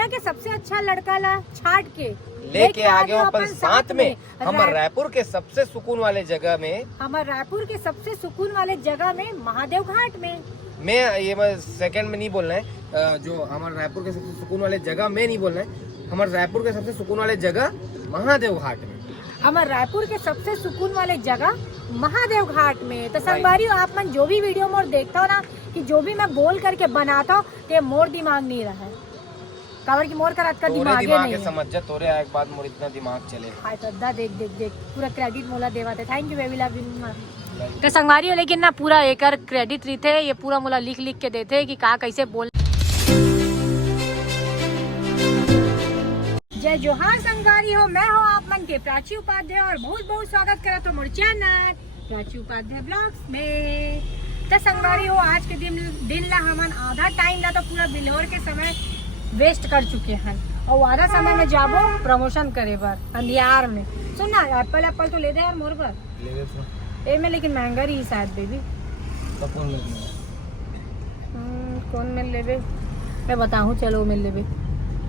दुनिया के सबसे अच्छा लड़का ला छाट के लेके आगे अपन साथ में हमारे रायपुर के सबसे सुकून वाले जगह में, हमारे रायपुर के सबसे सुकून वाले जगह में, महादेव घाट में। मैं सेकंड में नहीं बोलना है, जो हमारे रायपुर के सबसे सुकून वाले जगह में नहीं बोलना है, हमारे रायपुर के सबसे सुकून वाले जगह महादेव घाट में। हमारे रायपुर के सबसे सुकून वाले जगह महादेव घाट में। तो संगवारी आप मन जो भी वीडियो मोर देखता हो ना, कि जो भी मैं बोल करके बनाता हूँ तो मोर दिमाग नहीं रहा है, कावर की मोर का दिमाग नहीं है। समझ जा तोरे एक बात मोर इतना दिमाग चले। हाय तो देख देख देख पूरा क्रेडिट मोला देवाते। Thank you baby love you. तो संगवारी हो लेकिन ना पूरा एक क्रेडिट रहते, ये पूरा मोला लिख के देते कि का कैसे बोल। जय जोहार संगवारी हो, मैं हूँ आप मन के प्राची उपाध्याय और बहुत बहुत स्वागत करत हो मोर चैनल प्राची उपाध्याय ब्लॉग्स में। तो संगवारी हो आज के दिन ला हमन आधा टाइम ला तो पूरा बिल्होर के समय वेस्ट कर चुके हैं और आधा समय में जाबो प्रमोशन करे बर अंधियार में। सुन ना एप्पल तो ले दे यार मोर पर ले दे तो। ए में लेकिन महंगा रही शायद बेबी। तो कौन मिल लेबे मैं बताऊँ, चलो मिल लेबे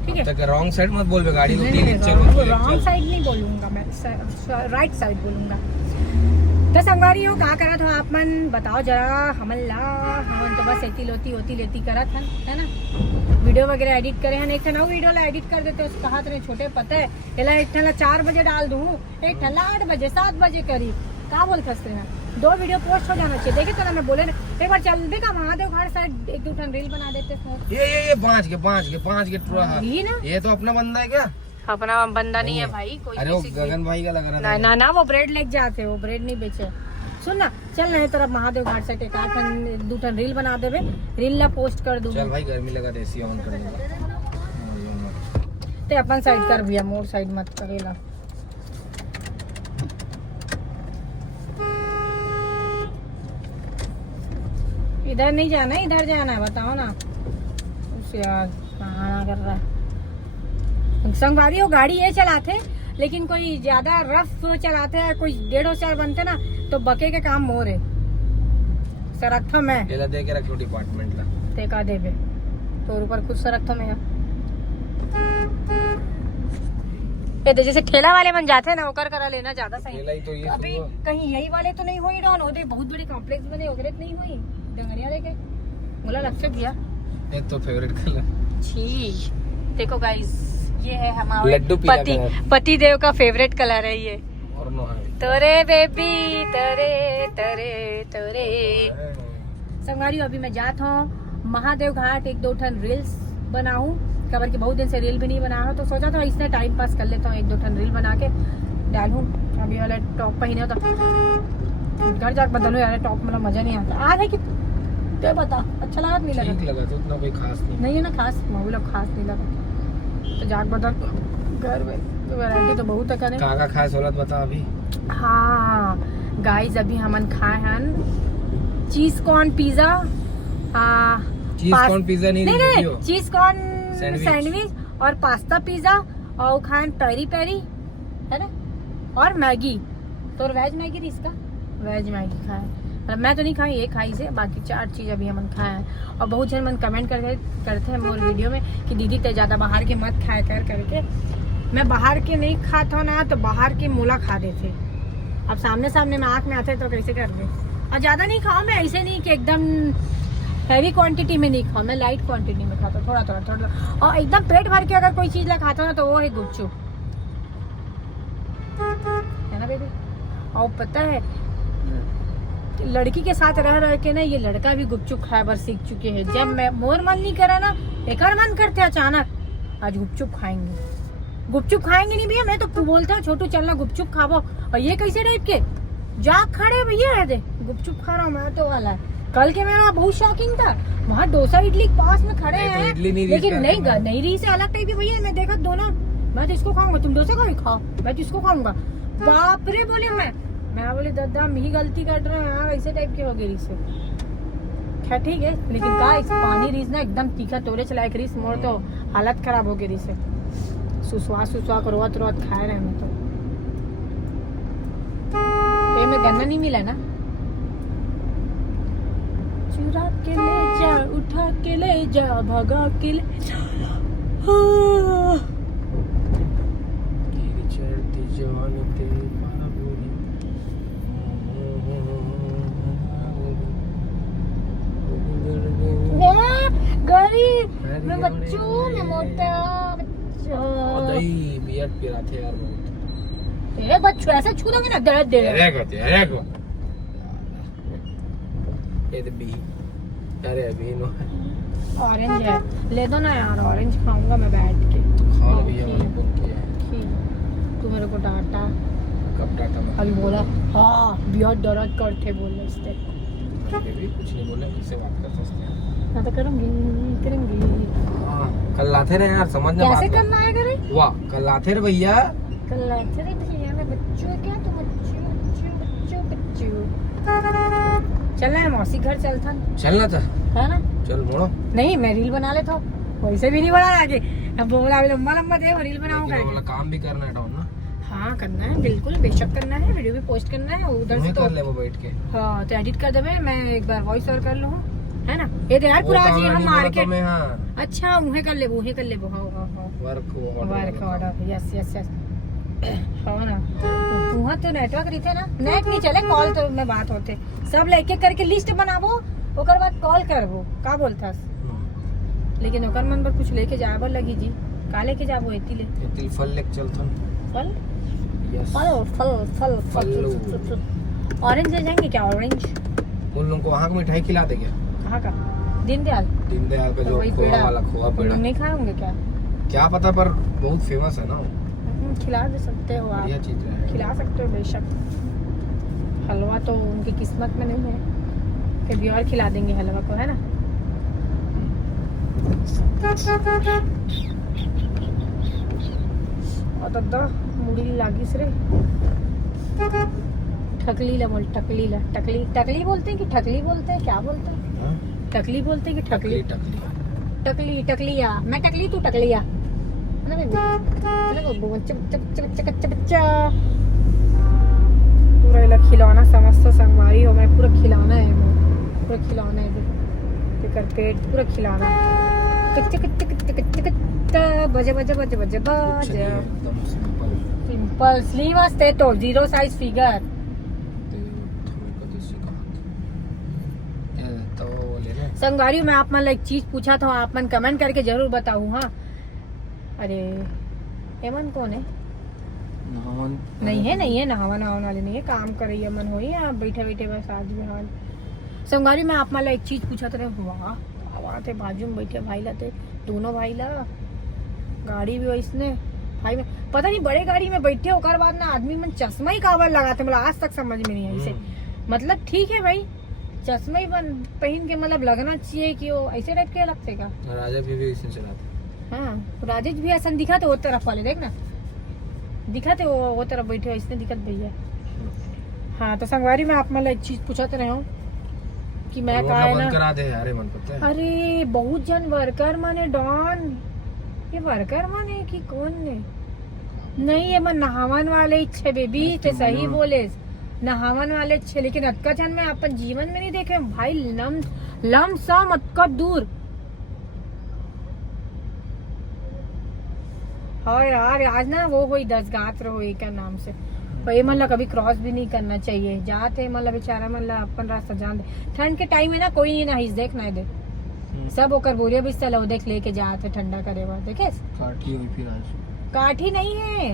ठीक है। तो रॉन्ग साइड मत बोल बे, गाड़ी रॉन्ग साइड नहीं बोलूंगा मैं, राइट साइड बोलूंगा। तो संगवारी हो का करत हो आप मन बताओ जरा। हमन तो बस होती लेती करत हन, है ना। वीडियो वगैरह एडिट करे हन, एक ठन वीडियो ला एडिट कर देते कहा तेरे छोटे पता है एला एक ठन 4 बजे डाल दूँ, एक ठन 8 बजे 7 बजे करी का बोल खसते ना 2 वीडियो पोस्ट हो जाना चाहिए। देखे तो ना मैं बोले ना एक बार चल देगा महादेव घाट साइड 1-2 ठन रील बना देते। ये 5 के ना ये तो अपना बंदा है क्या? अपना बंदा नहीं है भाई कोई। अरे वो गगन भाई का लग रहा था। ना वो ब्रेड लेके जाते, वो ब्रेड नहीं बेचे। सुन ना चल नहीं तरफ महादेव घाट से एक 2 ठन रील बना देवे, रील ला पोस्ट कर दूँ। चल भाई गर्मी लगा एसी ऑन कर ते अपन साइड कर भैया, मोर साइड मत करेला। इधर नहीं जाना है, इधर जाना है बताओ ना। यार कहाँ कर रहा है संगवारी हो। गाड़ी ये चलाते लेकिन कोई ज्यादा रफ चलाते हैं, कोई 1.5 बनते ना तो बके के काम मोर है सरकथा मैं दे के रखो डिपार्टमेंट ला ते का देबे तो ऊपर कुछ सरकथा में ये जैसे ठेला वाले बन जाते हैं ना ओकर करा लेना ज्यादा सही। तो ये अभी कहीं यही वाले तो नहीं हुई डाउन होते, बहुत बड़े कॉम्प्लेक्स बने ओकरे नहीं हुई डंगरिया देखे बोला लगते भैया। एक तो फेवरेट कलर छी देखो गाइस ये है हमारे पति देव का फेवरेट कलर है ये। तोरे बेबी तोरे संगवारी अभी मैं जाता हूँ महादेव घाट 1-2 ठन रील्स बनाऊं, खबर की बहुत दिन से रील भी नहीं बना हो तो सोचा था इसने टाइम पास कर लेता हूँ, 1-2 ठन रील बना के डालूं। अभी वाला टॉप पहने तो घर जाकर बदलो यार, टॉप मतलब मजा नहीं आता। आ है कि ते बता अच्छा लगा नहीं लगा? ठीक लगा तो उतना कोई खास नहीं है ना, खास माहौल खास नहीं लगा तो जाग बदल घर में तो वैरायटी तो बहुत है। का खास होला बता अभी। हाँ गाइस अभी हमन खाए हैं cheese corn pizza. Cheese corn pizza नहीं चीज कॉर्न सैंडविच और पास्ता पिज्जा और खाए पेरी है ना और मैगी। तो वेज मैगी इसका वेज मैगी खाए, मैं तो नहीं खाई, ये खाई से बाकी 4 चीज अभी हमन खाए हैं। और बहुत जन मन कमेंट करते हैं मोर वीडियो में कि दीदी ते ज्यादा बाहर के मत खाए करके। मैं बाहर के नहीं खाता हूँ ना तो बाहर के मोला खा देते, अब सामने में आँख में आते तो कैसे कर दे। और ज्यादा नहीं खाओ, मैं ऐसे नहीं कि एकदम हैवी क्वांटिटी में नहीं खाओ, मैं लाइट क्वांटिटी में खाता हूँ थोड़ा। और एकदम पेट भर के अगर कोई चीज ला खाता हूँ ना तो वो है गुपचुप, है ना बेबी। और पता है लड़की के साथ रह के ना ये लड़का भी गुपचुप खाए बर सीख चुके हैं। जब मैं मोर मन नहीं करा ना एक मन करते अचानक आज गुपचुप खाएंगे नहीं भैया। मैं तो बोलता हूँ छोटू चलना गुपचुप खावो, और ये कैसे टाइप के जाग खड़े भैया है दे गुपचुप खा रहा हूँ मैं तो वाला। कल के मेरा बहुत शॉकिंग था, वहाँ डोसा इडली पास में खड़े हैं लेकिन नहीं रही से अलग टाइप की भैया। मैं देखा दोनों, मैं तो इसको खाऊंगा तुम डोसा खाओ, मैं तो इसको खाऊंगा। बाप रे बोले मैं बोली दादा मी गलती कर रहा हूँ यार, ऐसे टाइप के हो गई रिस। क्या ठीक है लेकिन का इस पानी रिस ना एकदम तीखा तोरे चला एक रिस मोर तो हालत खराब हो गई रिस से। सुसवा को रोत खाए रहे मैं तो में गन्ना नहीं मिला ना। चुरा के ले जा, उठा के ले जा, भगा के ले जा, तेरी चढ़ती जवानी तेरी बाबूरी। गरी मैं बच्चू मैं मोटा बच्चू दही बियर्ड पिराते यार बहुत। तेरे बच्चू ऐसे छू दोगे ना दर्द दे तेरे को ये तो बी अरे अभी नो ऑरेंज है ले दो ना यार ऑरेंज खाऊंगा मैं बैठ के खा लो भैया मैंने बुक किया है। तू मेरे को डांटा कब डाटा मैं अभी बोला हाँ बहुत दर्द करते बोले इससे भी कुछ नहीं बोले किससे बात कर सकते हैं। मैं तो करूंगी हाँ, कल लाते रहे यार समझ में कैसे बात करना है करे वाह कल लाते रहे भैया। कल लाते रे भैया मैं बच्चू है क्या तू बच्चू बच्चू बच्चू बच्चू चलना है मौसी घर चलता चलना था है ना चल मोड़ो नहीं मैं रील बना लेता हूँ वैसे भी नहीं बना आगे अब बोला अभी लंबा लंबा दे रील बनाऊंगा लेकिन वो वाला काम भी करना है टाउन ना हाँ करना है बिल्कुल बेशक करना है वीडियो भी पोस्ट करना है उधर से नहीं तो कर ले वो बैठ के हाँ तो एडिट कर देवे मैं एक बार वॉइस ओवर कर लूँ है ना ये तो यार पूरा जी हम मार्केट में हाँ अच्छा मुहे कर ले हाँ हाँ work work order yes yes yes हाँ ना वहाँ तो नेटवर्क रही थे ना नेट नहीं चले कॉल तो में बात होते सब लेके करके लिस्ट बनाबो ओकर बाद कॉल करबो का बोलता लेकिन ओकर मन पर कुछ लेके जाबो लगी जी का लेके जाबो एती ले तिल फल लेके चलथन फल यस फल फल फल फल ऑरेंज ले जाएंगे क्या ऑरेंज उन लोगों को वहाँ की मिठाई खिला दे क्या कहाँ का दीनदयाल दीनदयाल का तो जो वही खोआ पेड़ा। वाला खोआ पेड़ा नहीं खाओगे क्या क्या पता पर बहुत फेमस है ना खिला दे सकते हो आप बढ़िया चीज है खिला सकते हो बेशक हलवा तो उनकी किस्मत में नहीं है कभी और खिला देंगे हलवा को है ना और दादा मुड़ी लागिस रे ठकली ला बोल टकली ला टकली टकली बोलते हैं कि ठकली बोलते हैं क्या बोलते हैं हाँ? टकली बोलते हैं कि ठकली टकली टकली टकलिया मैं टकली तू टकलिया है ना बेबी चलो बच्चा बच्चा बच्चा बच्चा बच्चा बच्चा पूरा इला खिलौना समझ तो संगवारी हो मैं पूरा खिलौना है पूरा खिलौना है तेकर पेट पूरा खिलौना कच्चे कच्चे कच्चे कच्चे कच्चे बजे बजे बजे बजे बजे एकदम सिंपल सिंपल स्लीव असते तो 0 साइज फिगर तो लेना संगवारी मैं आप मन एक चीज पूछा था आप मन कमेंट करके जरूर बताऊँ हाँ अरे एमन कौन है नहीं है नहावा नहावन वाले नहीं है काम कर रही है मन हो ही आप बैठे बैठे बस आज भी हाल संगवारी मैं आप मला एक चीज पूछा था वाह वहाँ थे बाजू में बैठे भाई ला थे दोनों भाई ला गाड़ी भी वैसने भाई में पता नहीं बड़े गाड़ी में बैठे होकर बाद ना आदमी में चश्मा ही काबर लगाते मतलब आज तक समझ में नहीं आई से मतलब ठीक है भाई चश्मा ही पहन के मतलब लगना चाहिए कि वो ऐसे टाइप के लगते का राजा भी इसे चलाते हाँ राजेश भी ऐसा दिखाते वो तरफ वाले देखना दिखाते वो तरफ बैठे हो इसने दिखत भैया हाँ तो संगवारी में आप मतलब एक चीज पूछते रहे हो कि मैं कहा है ना करा दे अरे मन पता है अरे बहुत जन वर्कर माने डॉन ये वर्कर माने कि कौन ने नहीं ये मन नहावन वाले इच्छे बेबी ते सही बोले नहावन वाले इच्छे लेकिन अक्का जन में अपन जीवन में नहीं देखे भाई लम सम अक्का दूर हाँ यार आज ना वो हुई 10 गात्र हुई क्या नाम से ये मतलब कभी क्रॉस भी नहीं करना चाहिए जाते मतलब बेचारा मतलब अपन रास्ता जान दे ठंड के टाइम में ना कोई नहीं ना हिस देख ना दे सब होकर बोलिए भी चलो देख लेके जाते ठंडा करे हुआ देखे काठी हुई फिर आज काठी नहीं है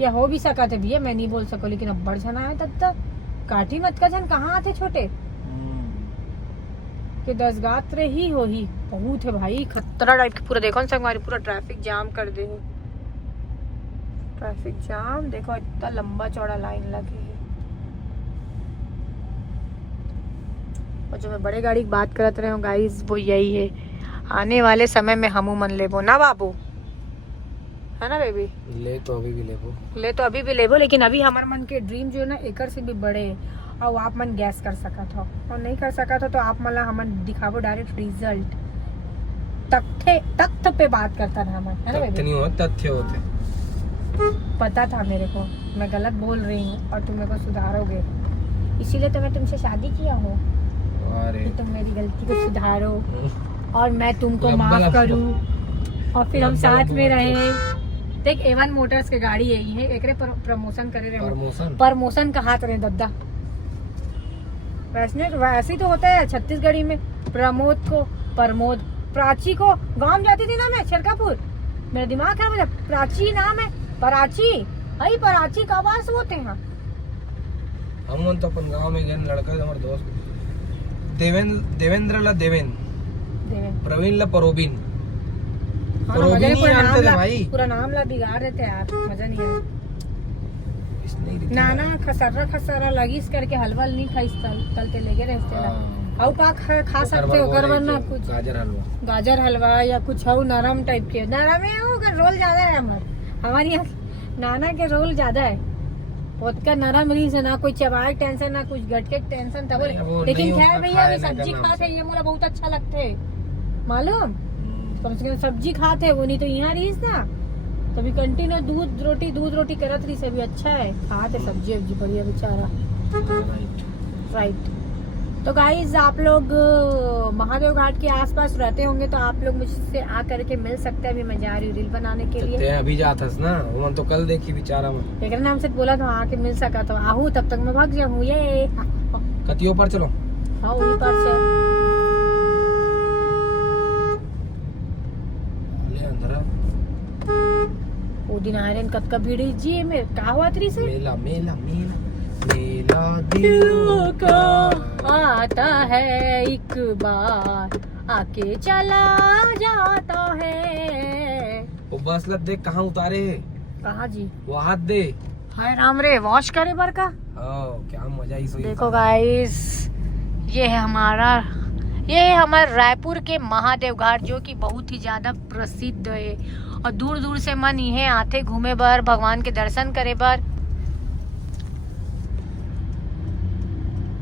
या हो भी सका थे भैया मैं नहीं बोल सको लेकिन अब बढ़ जाना है तब तक काठी मत का जन कहाँ आते छोटे कि 10 गात्र ही हो ही बहुत है भाई खतरा टाइप की पूरा देखो ना हमारी पूरा ट्रैफिक जाम कर दे ट्रैफिक जाम देखो इतना लंबा चौड़ा लाइन लगी है और जो मैं बड़े गाड़ी की बात करते रहे हूँ गाइस वो यही है आने वाले समय में हमू मन लेबो ना बाबू है ना बेबी ले तो अभी भी लेबो लेकिन अभी हमारे मन के ड्रीम जो है ना एकर से भी बड़े है और आप मन गैस कर सका था और नहीं कर सका था तो आप मतलब हम दिखावो डायरेक्ट रिजल्ट तथ्य पे बात करता था हमारे है ना बेबी नहीं होते तथ्य होते पता था मेरे को मैं गलत बोल रही हूँ और तुम मेरे को सुधारोगे इसीलिए तो मैं तुमसे शादी किया हूँ अरे कि तुम मेरी गलती को सुधारो और मैं तुमको माफ करूँ और फिर हम साथ में रहे। देख A1 मोटर्स के गाड़ी यही है, एकरे प्रमोशन करे रहे, प्रमोशन का हाथ रहे दद्दा। वैसे तो होता है छत्तीसगढ़ी में, प्रमोद को प्रमोद, प्राची को गांव जाती थी ना मैं छिरकापुर, मेरा दिमाग खराब है, प्राची नाम है, पराची, अरे पराची का आवाज होते हैं। हम तो अपन गांव में गए, लड़का हमारे दोस्त देवेंद्र ला देवेंद्र, प्रवीण ला परोबिन, पूरा नाम ला बिगाड़ देते यार, मजा नहीं है। नाना खसरा खसरा लगीस करके हलवा नहीं खाइस, तलते लेके रहते ला औ पा खा सकते हो कर, वरना कुछ गाजर हलवा या कुछ हो नरम टाइप के, नरम है वो रोल ज्यादा है हमारे यहाँ, नाना के रोल ज्यादा है, बहुत का नरम री से ना कोई चबाए टेंशन ना कुछ गटके टेंशन तब। लेकिन खैर भैया अभी सब्जी खाते ये मोला बहुत अच्छा लगते है मालूम, कम से कम सब्जी खाते वो, नहीं तो यहाँ रहीस ना तभी कंटिन्यू दूध रोटी करत रही से भी अच्छा है, खाते सब्जी वब्जी बढ़िया बेचारा। राइट। तो गाइज आप लोग महादेव घाट के आसपास रहते होंगे तो आप लोग मुझसे आ करके मिल सकते हैं, अभी मैं जा रही हूँ रील बनाने के लिए। अभी जाता ना वो तो कल देखी बेचारा में, एक नाम से बोला तो आके मिल सका तो आहू, तब तक मैं भाग जाऊँ। ये कतियों पर चलो, हाँ वही पर से वो दिन आयरन कत का भीड़ जी में का हुआ तरी से मेला मेला मेला मेला दिलों का आता है एक बार आके चला जाता है। वो बस लग देख कहाँ उतारे है, कहाँ जी वो हाथ दे, हाय राम रे वॉश करे बर का। क्या मजा ही। देखो गाइस ये है हमारा रायपुर के महादेव घाट, जो कि बहुत ही ज्यादा प्रसिद्ध है और दूर दूर से मन इहे आते घूमे बर, भगवान के दर्शन करे बर।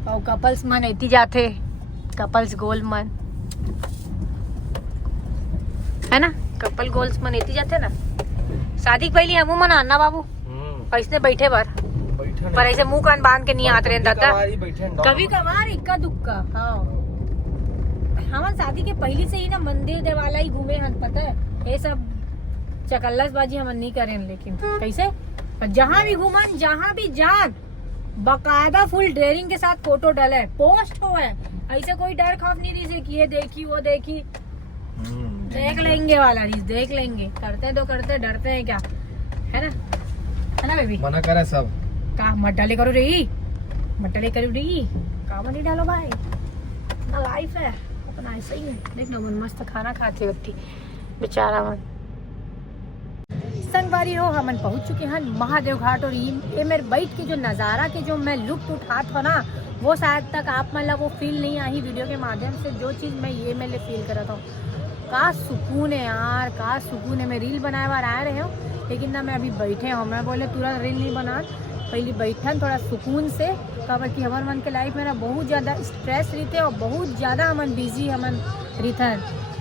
और कपल्स मन ऐती जाते, कपल्स गोल मन है ना, कपल गोल्स मन ऐती जाते ना। शादी के पहले हमू मन आना बाबू ऐसे बैठे बर, पर ऐसे मुंह कान बांध के नहीं आते रहे दादा, कभी कभार इक्का दुक्का। हाँ हमारे शादी के पहले से ही ना मंदिर देवाला ही घूमे हन, पता है ये सब चकल्लसबाजी हम नहीं करें, लेकिन कैसे जहाँ भी घूमन जहाँ भी जान बकायदा फुल ड्रेसिंग के साथ फोटो डाले, पोस्ट हो है, ऐसे कोई डर खौफ नहीं रही कि ये देखी वो देखी, देख लेंगे वाला रीस देख लेंगे, करते तो करते डरते हैं क्या, है ना बेबी। मना करे सब का मत डाले करो रही, मत डाले करो रही, काम नहीं डालो भाई, ना लाइफ है अपना ऐसा ही है। देख ना मन मस्त खाना खाते होती बेचारा मन। संगवारी हो हमन पहुंच चुके हैं महादेव घाट, और ये मेरे बैठ के जो नज़ारा के जो मैं लुत्फ उठात हो ना, वो शायद तक आप मतलब वो फील नहीं आई वीडियो के माध्यम से, जो चीज़ मैं ये मेरे फील कर रहा था। का सुकून है यार, का सुकून है। मैं रील बनाए बार आ रहे हो, लेकिन ना मैं अभी बैठे हूँ, मैं बोले तुरंत रील नहीं बना, पहले बैठन थोड़ा सुकून से, काबर कि हमारे मन के लाइफ में ना बहुत ज़्यादा स्ट्रेस रहते और बहुत ज़्यादा हमन बिजी हमन रहते,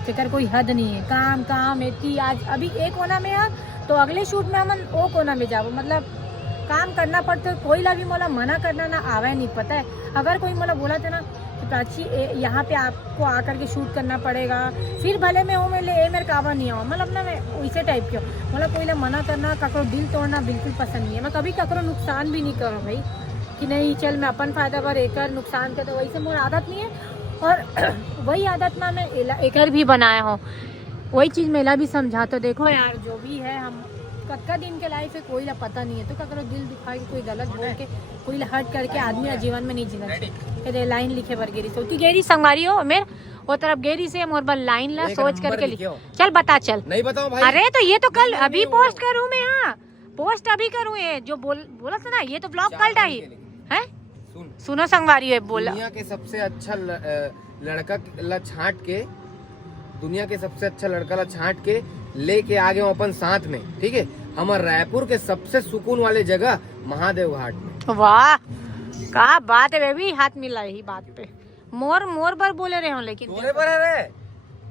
फिकर कोई हद नहीं है, काम काम एती। आज अभी एक कोना में है तो अगले शूट में हमन वो कोना में जाओ, मतलब काम करना पड़ता। कोई ला भी मोला मना करना ना आवे नहीं, पता है। अगर कोई मोला बोला था ना कि प्राची यहाँ पे आपको आकर के शूट करना पड़ेगा, फिर भले मैं वो मेरे काबा नहीं आओ, मतलब ना मैं वैसे टाइप की हूँ, मतलब कोई ला मना करना ककरो दिल तोड़ना बिल्कुल पसंद नहीं है। मैं कभी ककरो नुकसान भी नहीं करूँ भाई, कि नहीं चल मैं अपन फायदा पर एक नुकसान कर, तो वैसे मोर आदत नहीं है। और वही आदत में मैं एकर भी बनाया हूँ, वही चीज़ मेला भी समझा। तो देखो यार जो भी है, हम कक्का दिन के लाइफ है कोई ला पता नहीं है, तो ककरो दिल दुखा के कोई गलत बोल के कोई ला हर्ट करके आदमी जीवन में नहीं जीना चाहिए। लाइन लिखे पर गेरी सोती गेरी संगवारी हो मेरे वो तरफ गेरी से मोर बल लाइन ला सोच करके लिखो। चल बता, चल नहीं बताओ भाई। अरे तो ये तो कल अभी पोस्ट करूँ मैं, हाँ पोस्ट अभी करूँ, ये जो बोला था ना, ये तो ब्लॉग कल डाई है। सुनो संगवारी है, बोला दुनिया के सबसे अच्छा लड़का ला छांट के, दुनिया के सबसे अच्छा लड़का ला छांट के लेके आ गए अपन साथ में, ठीक है। हमारे रायपुर के सबसे सुकून वाले जगह महादेव घाट में। वाह क्या बात है बेबी, हाथ मिला यही बात पे। मोर पर बोले रहे हो, लेकिन मोरे पर है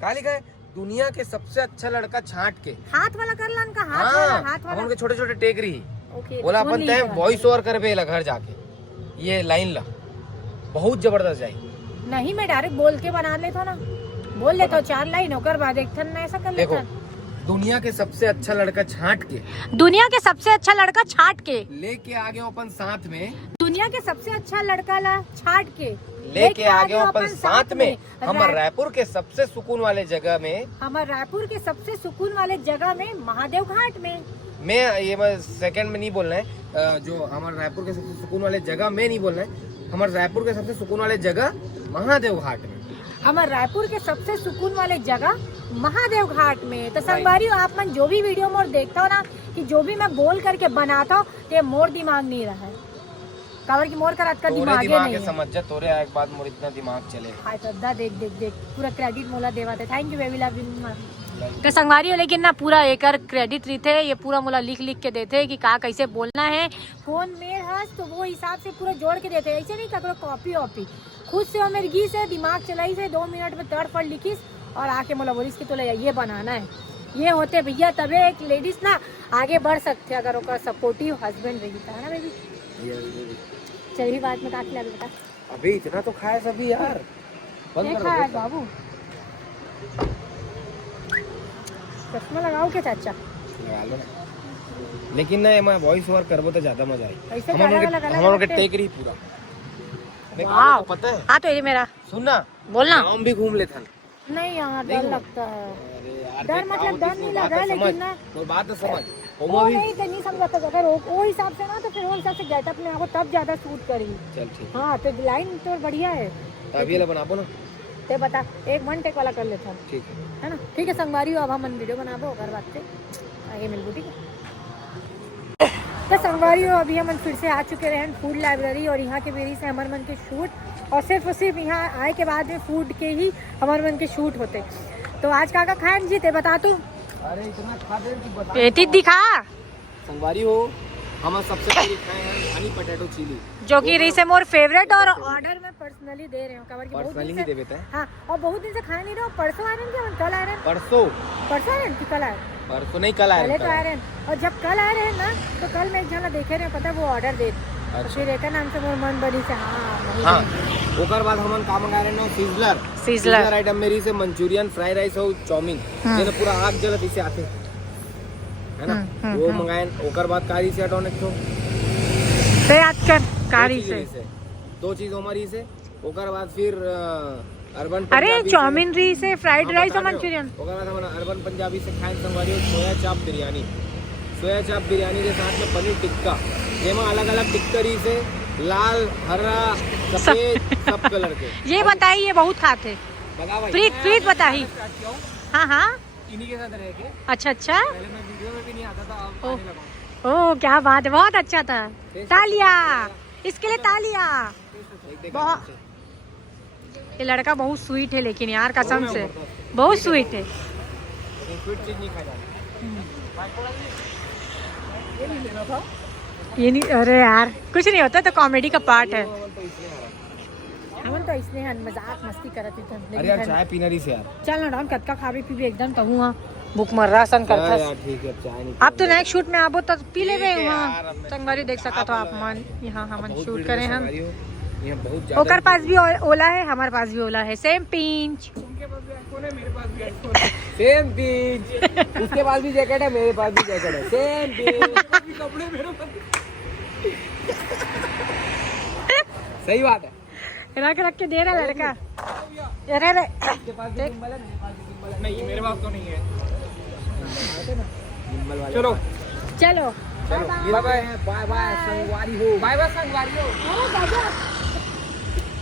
काली का दुनिया के सबसे अच्छा लड़का छांट के हाथ वाला कर लन का, हाथ वाला उनके छोटे छोटे टेक रही बोला अपन तय वॉइस ओवर करबे ला घर जाके, ये लाइन ला बहुत जबरदस्त जाए। नहीं मैं डायरेक्ट बोल के बना लेता ना, बोल लेता 4 लाइन होकर बाद एक थन ऐसा कर लेता। दुनिया के सबसे अच्छा लड़का छांट के दुनिया के सबसे अच्छा लड़का छाट के लेके आ गए अपन साथ में, दुनिया के सबसे अच्छा लड़का ला छाट के लेके आ गए अपन साथ में। हमारे रायपुर के सबसे सुकून वाले जगह में, हमारे रायपुर के सबसे सुकून वाले जगह में, महादेव घाट में। मैं सेकंड में नहीं बोलना है, जो हमारे रायपुर के सबसे सुकून वाले जगह में नहीं बोलना है, हमारे रायपुर के सबसे सुकून वाले जगह महादेव घाट में। हमारे रायपुर के सबसे सुकून वाले जगह महादेव घाट में। तो संगवारियों, आप मन जो भी वीडियो मोर देखता हो ना, कि जो भी मैं बोल करके बनाता हूँ, ये मोर दिमाग नहीं रहा है, कावर की मोर का रात का दिमाग नहीं है। समझ जा, तोरे एक बात मोर इतना दिमाग चले। हाय श्रद्धा, देख देख देख, पूरा क्रेडिट मोला देवाते। Thank you very love you तो संगवारी हो। लेकिन ना पूरा एक क्रेडिट रहते, ये पूरा मोला लिख लिख के देते कि का कैसे बोलना है, कौन मेर हंस, तो वो हिसाब से पूरा जोड़ के देते। ऐसे नहीं करो कॉपी वॉपी, खुद से मेरे घी से दिमाग चलाई से 2 मिनट में तड़फड़ लिखिस और आके मोला बोलिस कि तो ये बनाना है। ये होते भैया, तबे एक लेडीज ना आगे बढ़ सकते अगर उसका सपोर्टिव हस्बैंड रही था ना बेबी। चल भी बात में काफी लगे बता। अभी इतना तो खाया सभी यार, खाया बाबू। चश्मा लगाओ क्या चाचा? लगा लो ना। लेकिन ना मैं वॉइस ओवर करबो तो ज्यादा मजा आई। ऐसे हमारे के टेक रही पूरा। वाओ, पता है? हाँ तो ये मेरा सुनना, बोलना। हम भी घूम लेते हैं। नहीं यार, डर लगता है। डर मतलब डर नहीं लगा, लेकिन ना वो बात तो समझ, वो नहीं तो नहीं समझाता। अगर वो हिसाब से ना, तो फिर वो हिसाब से गेटअप में आपको तब ज्यादा सूट करेगी। चल ठीक। हाँ तो लाइन तो बढ़िया है। अभी ये बनाबो ना, ते बता, एक 1 टेक वाला कर लेता हूँ, ठीक है ना? ठीक है संगवारी हो, अब हम वीडियो बनाबो घर बात से आगे मिलबो, ठीक है? तो संगवारी हो, अभी हम फिर से आ चुके हैं फूड लाइब्रेरी, और यहाँ के मेरी से हमारे मन के शूट, और सिर्फ यहाँ आए के बाद में फूड के ही हमारे मन के शूट होते। तो आज का खाएं जीते बता तू। अरे इतना खा दे कि बता। पेटी दिखा। संगवारी हो, हम सबसे पहले खाए हैं हनी पोटैटो चिली, जो कि रही से मोर फेवरेट, और ऑर्डर में पर्सनली दे रहे हो कवर की। पर्सनली नहीं दे देते हैं। हाँ, और बहुत दिन से खाए नहीं रहे हो। परसों आ रहे हैं क्या? कल आ रहे हैं? परसों आ रहे हैं कि कल आए? परसों नहीं, कल आए। पहले तो आ रहे हैं, और जब कल आ रहे हैं ना, तो कल मैं एक जना देखे रहे, पता वो ऑर्डर दे। अच्छा। फिर एक नाम से मोर मन बनी से हाँ, ओकर बाद हमन का मंगा रहे हैं सिजलर आइटम मेरी से, मंचूरियन, फ्राई राइस और चाउमीन, जेने पूरा आग जलत इसे आते है ना, वो मंगाए। ओकर बाद कारी से हटोने तो याद कर कारी से 2 चीज हमारी से। ओकर बाद फिर अर्बन, अरे चाउमीन री से, फ्राइड राइस और मंचूरियन। ओकर बाद हमन अर्बन पंजाबी से खाए संगवारी सोया चाप बिरयानी, सोया चाप बिरयानी के साथ में पनीर टिक्का, जेमा अलग अलग टिक्करी से, लाल, हरा, सफेद, सब कलर के। ये बताइए, ये बहुत खाते। प्रीत बताइए। हाँ हाँ, इन्हीं के साथ रह के। अच्छा, पहले मैं वीडियो में भी नहीं आता था, अब आने लगा। ओह क्या बात है, बहुत अच्छा था। तालिया इसके लिए, तालिया। बहुत, ये लड़का बहुत स्वीट है, लेकिन यार कसम से बहुत स्वीट है। स्वीट चीज नहीं खाया। ये नहीं, अरे यार कुछ नहीं होता, तो कॉमेडी का पार्ट है। हमन तो इसने मजाक मस्ती करत थे। अरे यार चाय पीना रही से यार। चल ना डाउन, कतका खाबी पीबी एकदम कहूँ हाँ, भूख मर रहा सन करता। यार ठीक है, चाय नहीं। आप तो नेक्स्ट शूट में आबो तो पी लेबे वहाँ संगवारी, देख सका तो आप मन यहाँ हम शूट करें हम। ओकर पास भी ओला है, हमारे पास भी ओला है, सेम पिंच। उनके पास भी आईफोन है, मेरे पास भी आईफोन है, सेम पिंच। उसके पास भी जैकेट है, मेरे पास भी जैकेट है, सेम पिंच। कपड़े मेरे पास। सही बात है। रख के दे रहा लड़का। अरे उसके पास भी गिम्बल है, मेरे पास भी गिम्बल है। नहीं, मेरे पास तो नहीं है। चलो चलो, बाय बाय बाय बाय संगवारी हो, बाय बाय संगवारी हो।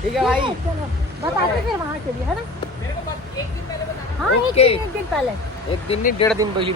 ठीक है भाई, बताते फिर वहाँ के लिए, है ना? मेरे को बस 1 दिन पहले बताना। हाँ, एक दिन पहले। 1 दिन नहीं, 1.5 दिन पहले।